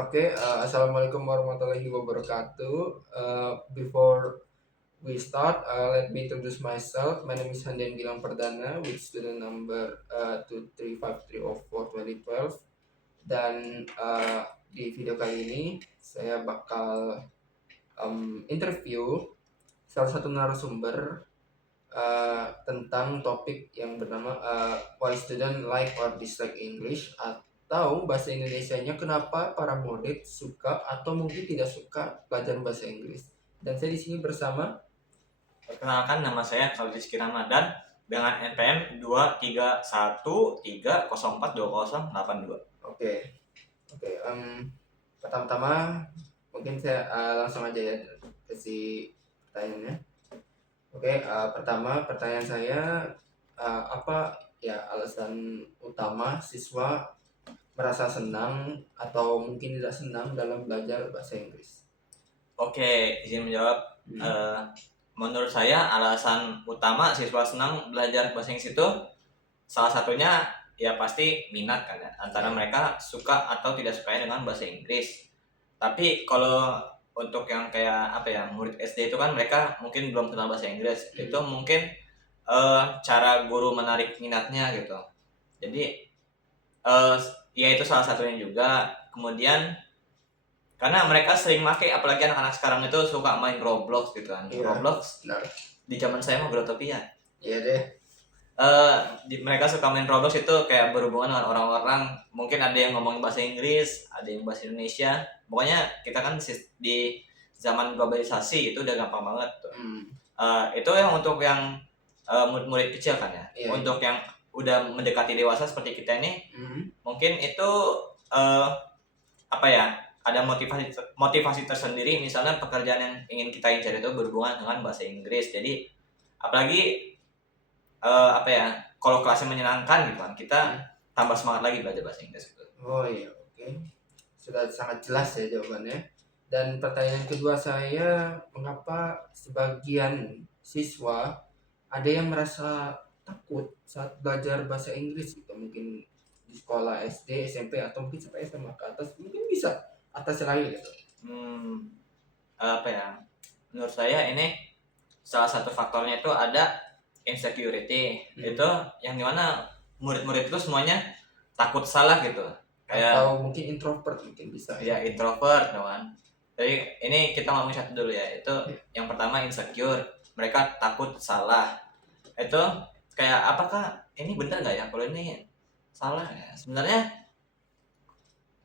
Assalamualaikum warahmatullahi wabarakatuh. Before we start, let me introduce myself. My name is Handian Gilang Perdana with student number 235304212. Dan di video kali ini saya bakal interview salah satu narasumber tentang topik yang bernama why student like or dislike English, atau bahasa Indonesianya kenapa para murid suka atau mungkin tidak suka belajar bahasa Inggris. Dan saya di sini bersama. Perkenalkan, nama saya Rizky Ramadan dengan NPM 23130420082. Oke. Pertama-tama mungkin saya langsung aja ya kasih pertanyaannya. Pertama pertanyaan saya, apa ya alasan utama siswa merasa senang atau mungkin tidak senang dalam belajar bahasa Inggris? Oke, izin menjawab. Menurut saya alasan utama siswa senang belajar bahasa Inggris itu salah satunya ya pasti minat kan ya, antara mereka suka atau tidak sukanya dengan bahasa Inggris. Tapi kalau untuk yang kayak murid SD itu kan mereka mungkin belum kenal bahasa Inggris. Itu mungkin cara guru menarik minatnya gitu. Jadi ya itu salah satunya juga. Kemudian karena mereka sering pakai, apalagi anak-anak sekarang itu suka main Roblox gitu kan. Roblox benar. Di zaman saya mah Growtopia. Iya deh. Mereka suka main Roblox itu kayak berhubungan dengan orang-orang, mungkin ada yang ngomongin bahasa Inggris, ada yang bahasa Indonesia. Pokoknya kita kan di zaman globalisasi itu udah gampang banget tuh. Itu yang untuk yang murid-murid kecil kan ya. Iya. Untuk yang udah mendekati dewasa seperti kita ini, mungkin itu ada motivasi tersendiri. Misalnya pekerjaan yang ingin kita cari itu berhubungan dengan bahasa Inggris. Jadi apalagi kalau kelasnya menyenangkan gitu kan, kita tambah semangat lagi belajar bahasa Inggris gitu. Oh iya, oke. Sudah sangat jelas ya jawabannya. Dan pertanyaan kedua saya, mengapa sebagian siswa ada yang merasa takut saat belajar bahasa Inggris gitu? Mungkin di sekolah SD, SMP, atau mungkin sampai SMA ke atas, mungkin bisa atas lagi gitu. Menurut saya ini salah satu faktornya itu ada insecurity. Itu yang dimana murid-murid itu semuanya takut salah gitu. Kayak atau mungkin introvert, mungkin bisa. Ya introvert kan. Jadi ini kita ngomong satu dulu ya. Itu yang pertama insecure. Mereka takut salah. Itu kayak apakah ini benar nggak ya kalau ini salah ya? Sebenarnya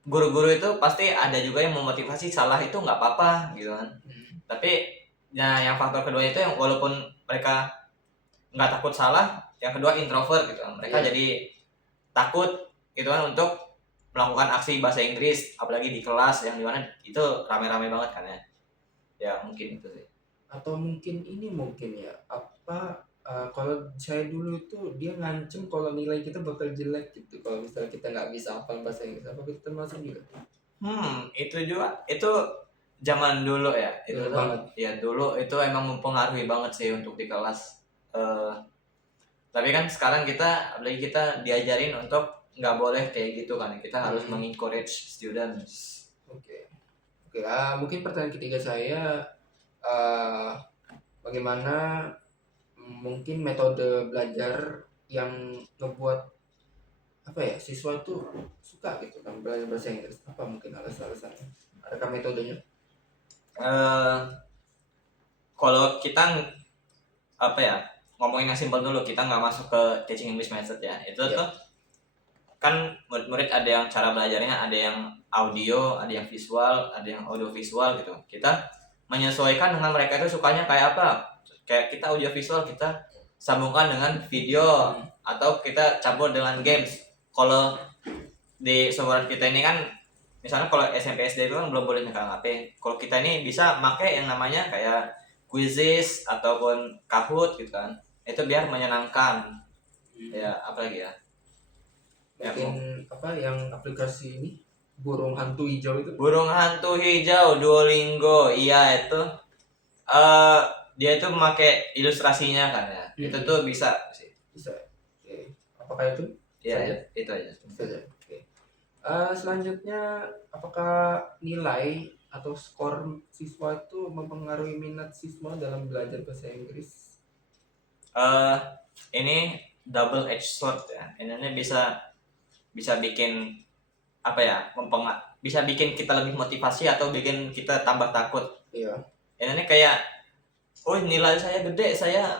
guru-guru itu pasti ada juga yang memotivasi salah itu nggak apa-apa gitu kan. Tapi ya yang faktor kedua itu yang walaupun mereka nggak takut salah, yang kedua introvert gitu kan. Mereka jadi takut gitu kan untuk melakukan aksi bahasa Inggris, apalagi di kelas yang dimana itu rame-rame banget kan ya. Ya mungkin itu sih. Atau mungkin ya kalau saya dulu itu dia ngancem kalau nilai kita bakal jelek gitu kalau misalnya kita nggak bisa hafal bahasa Inggris. Apa kita termasuk juga? Itu juga, itu zaman dulu ya. Itu banget. Ya dulu itu emang mempengaruhi banget sih untuk di kelas. Tapi kan sekarang apalagi kita diajarin untuk nggak boleh kayak gitu kan, kita harus mengencourage students. Oke. Mungkin pertanyaan ketiga saya, bagaimana mungkin metode belajar yang ngebuat siswa tuh suka gitu kan belajar bahasa Inggris? Apa mungkin alasannya? Adakah metodenya? Kalau kita ngomongin yang simpel dulu, kita nggak masuk ke teaching English method ya. Itu tuh kan murid-murid ada yang cara belajarnya, ada yang audio, ada yang visual, ada yang audio visual gitu. Kita menyesuaikan dengan mereka itu sukanya kayak apa. Kayak kita audio visual kita sambungkan dengan video, atau kita campur dengan games. Kalau di seumuran kita ini kan, misalnya kalau SMP SD itu kan belum boleh megang HP. Kalau kita ini bisa pakai yang namanya kayak quizzes ataupun Kahoot gitu kan. Itu biar menyenangkan. Ya apalagi ya. Mungkin yang aplikasi ini burung hantu hijau itu. Burung hantu hijau Duolingo, iya itu. Dia itu memakai ilustrasinya kan ya. Itu tuh bisa sih. Bisa. Apakah itu? Iya, itu aja. Saja. Oke. Selanjutnya, apakah nilai atau skor siswa itu mempengaruhi minat siswa dalam belajar bahasa Inggris? eh ini double edged sword ya. Ini bisa bisa bikin apa ya, bisa bikin kita lebih motivasi atau bikin kita tambah takut. Iya. Ini kayak, oh nilai saya gede, saya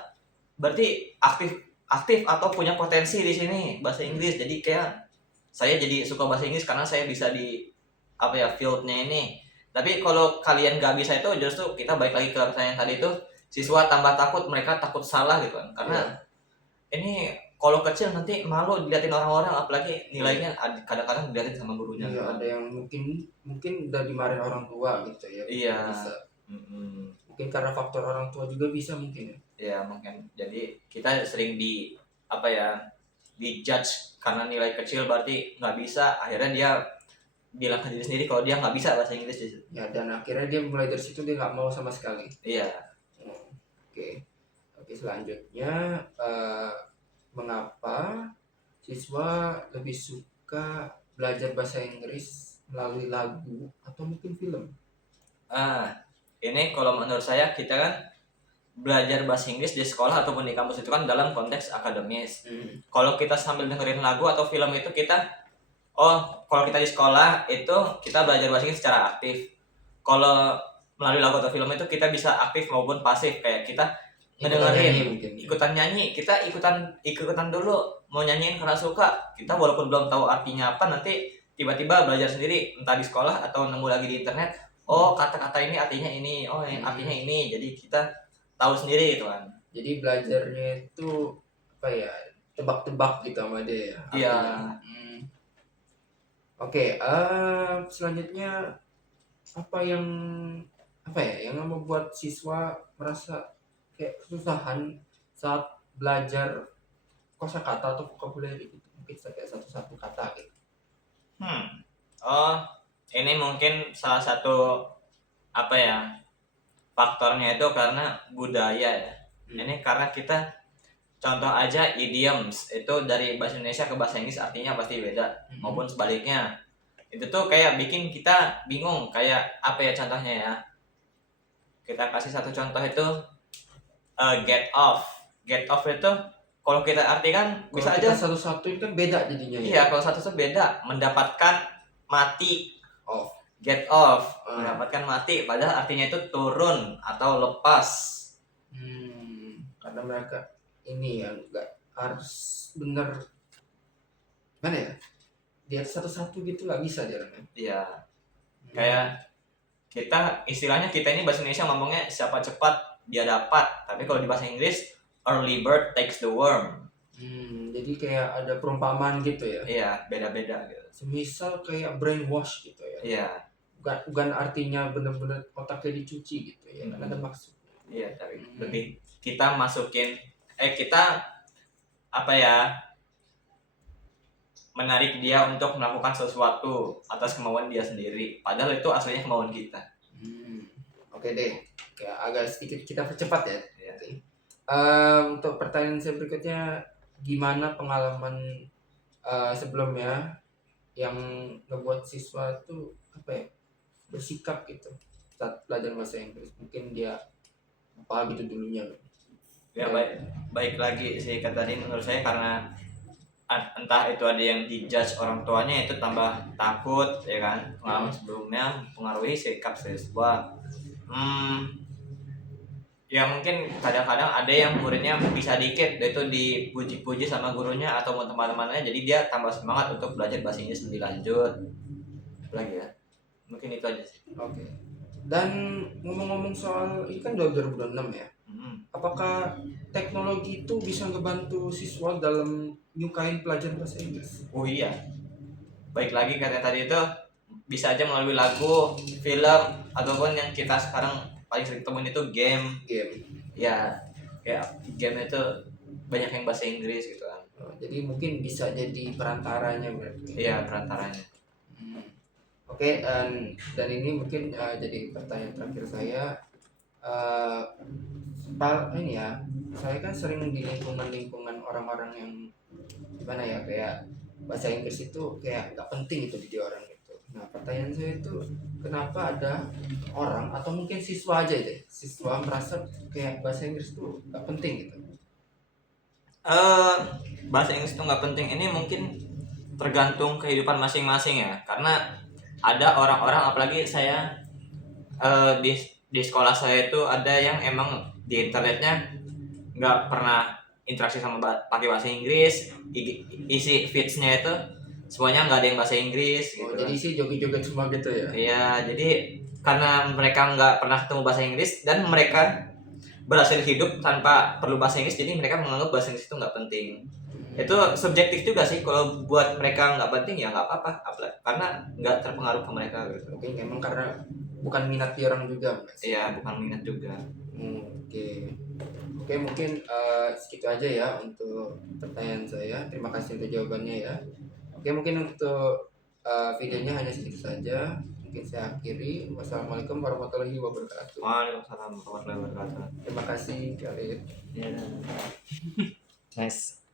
berarti aktif aktif atau punya potensi di sini bahasa Inggris. Jadi kayak saya jadi suka bahasa Inggris karena saya bisa di apa ya, fieldnya ini. Tapi kalau kalian gak bisa itu, justru kita balik lagi ke pertanyaan tadi itu, siswa tambah takut, mereka takut salah gitu kan, karena Iya. ini kalau kecil nanti malu diliatin orang-orang, apalagi nilainya kadang-kadang diliatin sama gurunya Iya, gitu kan. ada yang mungkin mungkin udah dimarahin orang tua gitu ya. Iya. Bisa. Mm-mm. Mungkin karena faktor orang tua juga bisa mungkin ya. Ya mungkin jadi kita sering di apa ya, di judge karena nilai kecil berarti nggak bisa, akhirnya dia bilang ke diri sendiri kalau dia nggak bisa bahasa Inggris di situ. Ya, dan akhirnya dia mulai dari situ dia nggak mau sama sekali. Iya. Hmm, Oke. Oke, selanjutnya, mengapa siswa lebih suka belajar bahasa Inggris melalui lagu atau mungkin film? Ini kalau menurut saya, kita kan belajar bahasa Inggris di sekolah ataupun di kampus itu kan dalam konteks akademis. Kalau kita sambil dengerin lagu atau film itu kita, kalau kita di sekolah itu kita belajar bahasa Inggris secara aktif. Kalau melalui lagu atau film itu kita bisa aktif maupun pasif, kayak kita Ikutan nyanyi ngedengerin, mungkin. ikutan nyanyi, kita ikutan dulu, mau nyanyiin karena suka. Kita walaupun belum tahu artinya apa, nanti tiba-tiba belajar sendiri entah di sekolah atau nemu lagi di internet. Oh, kata-kata ini artinya ini, oh yang artinya ini. Jadi kita tahu sendiri gitu kan. Jadi belajarnya itu apa ya? Tebak-tebak gitu sama dia ya. Iya. Artinya. Oke, selanjutnya apa yang yang membuat siswa merasa kayak kesusahan saat belajar kosakata atau vocabulary gitu, mungkin kayak satu-satu kata gitu. Oh, ini mungkin salah satu apa ya, faktornya itu karena budaya ya. Ini karena kita, contoh aja idioms itu dari bahasa Indonesia ke bahasa Inggris artinya pasti beda, maupun sebaliknya. Itu tuh kayak bikin kita bingung, kayak apa ya contohnya ya. Kita kasih satu contoh itu, get off. Get off itu kalau kita artikan bisa Kalau aja kita satu-satu itu kan beda jadinya ya. iya, kalau satu itu beda, mendapatkan mati. Off. Get off, mendapatkan mati, padahal artinya itu turun atau lepas. Karena mereka ini ya nggak harus bener, mana ya, dia satu-satu gitu nggak bisa dia kan. Iya, kayak kita istilahnya, kita ini bahasa Indonesia ngomongnya siapa cepat dia dapat, tapi kalau di bahasa Inggris early bird takes the worm. Jadi kayak ada perumpamaan gitu ya. Iya, beda-beda gitu. Semisal kayak brainwash gitu ya. Iya. Bukan artinya bener-bener otaknya dicuci gitu ya, kan ada maksud. Iya, tapi lebih kita masukin, kita apa ya, menarik dia untuk melakukan sesuatu atas kemauan dia sendiri, padahal itu aslinya kemauan kita. Oke deh, ya agak sedikit kita percepat ya. Iya. Untuk pertanyaan saya berikutnya, gimana pengalaman sebelumnya yang ngebuat siswa tuh bersikap gitu saat belajar bahasa Inggris? Mungkin dia apa gitu dulunya. Ya baik lagi sih kata tadi, menurut saya karena entah itu ada yang dijudge orang tuanya, itu tambah takut ya kan. Pengalaman sebelumnya mempengaruhi sikap siswa. Ya mungkin kadang-kadang ada yang muridnya bisa dikit, itu dipuji-puji sama gurunya atau teman-temannya, jadi dia tambah semangat untuk belajar bahasa Inggris lebih lanjut lagi ya. Mungkin itu aja sih. Oke. Dan ngomong-ngomong soal ini kan 2026 ya. Apakah teknologi itu bisa ngebantu siswa dalam nyukain pelajaran bahasa Inggris? Oh iya. Baik lagi kata tadi itu, bisa aja melalui lagu, film, ataupun yang kita sekarang paling sering temuin itu game. Ya, kayak game itu banyak yang bahasa Inggris gitu kan. Jadi mungkin bisa jadi perantaranya berarti. Iya, perantaranya. Oke, dan ini mungkin jadi pertanyaan terakhir saya. Ini ya, saya kan sering di lingkungan orang-orang yang gimana ya, kayak bahasa Inggris itu kayak nggak penting gitu di dia orang gitu. Nah pertanyaan saya itu kenapa ada orang atau mungkin siswa aja deh, siswa merasa kayak bahasa Inggris itu nggak penting gitu. eh Bahasa Inggris itu nggak penting ini mungkin tergantung kehidupan masing-masing ya, karena ada orang-orang, apalagi saya di sekolah saya itu ada yang emang di internetnya nggak pernah interaksi sama pakai bahasa Inggris, isi feedsnya itu semuanya nggak ada yang bahasa Inggris Oh gitu. jadi sih joget-joget semua gitu ya. Iya, jadi karena mereka nggak pernah ketemu bahasa Inggris dan mereka berhasil hidup tanpa perlu bahasa Inggris, jadi mereka menganggap bahasa Inggris itu nggak penting. Itu subjektif juga sih, kalau buat mereka nggak penting ya nggak apa-apa, karena nggak terpengaruh ke mereka gitu. Mungkin emang karena bukan minat dia orang juga Mas. Iya, bukan minat juga. Oke. Oke mungkin segitu aja ya untuk pertanyaan saya. Terima kasih untuk jawabannya ya. Oke mungkin untuk videonya hanya segitu saja. Mungkin saya akhiri. Wassalamualaikum warahmatullahi wabarakatuh. Waalaikumsalam warahmatullahi wabarakatuh. Terima kasih Khalid. Iya. Nice.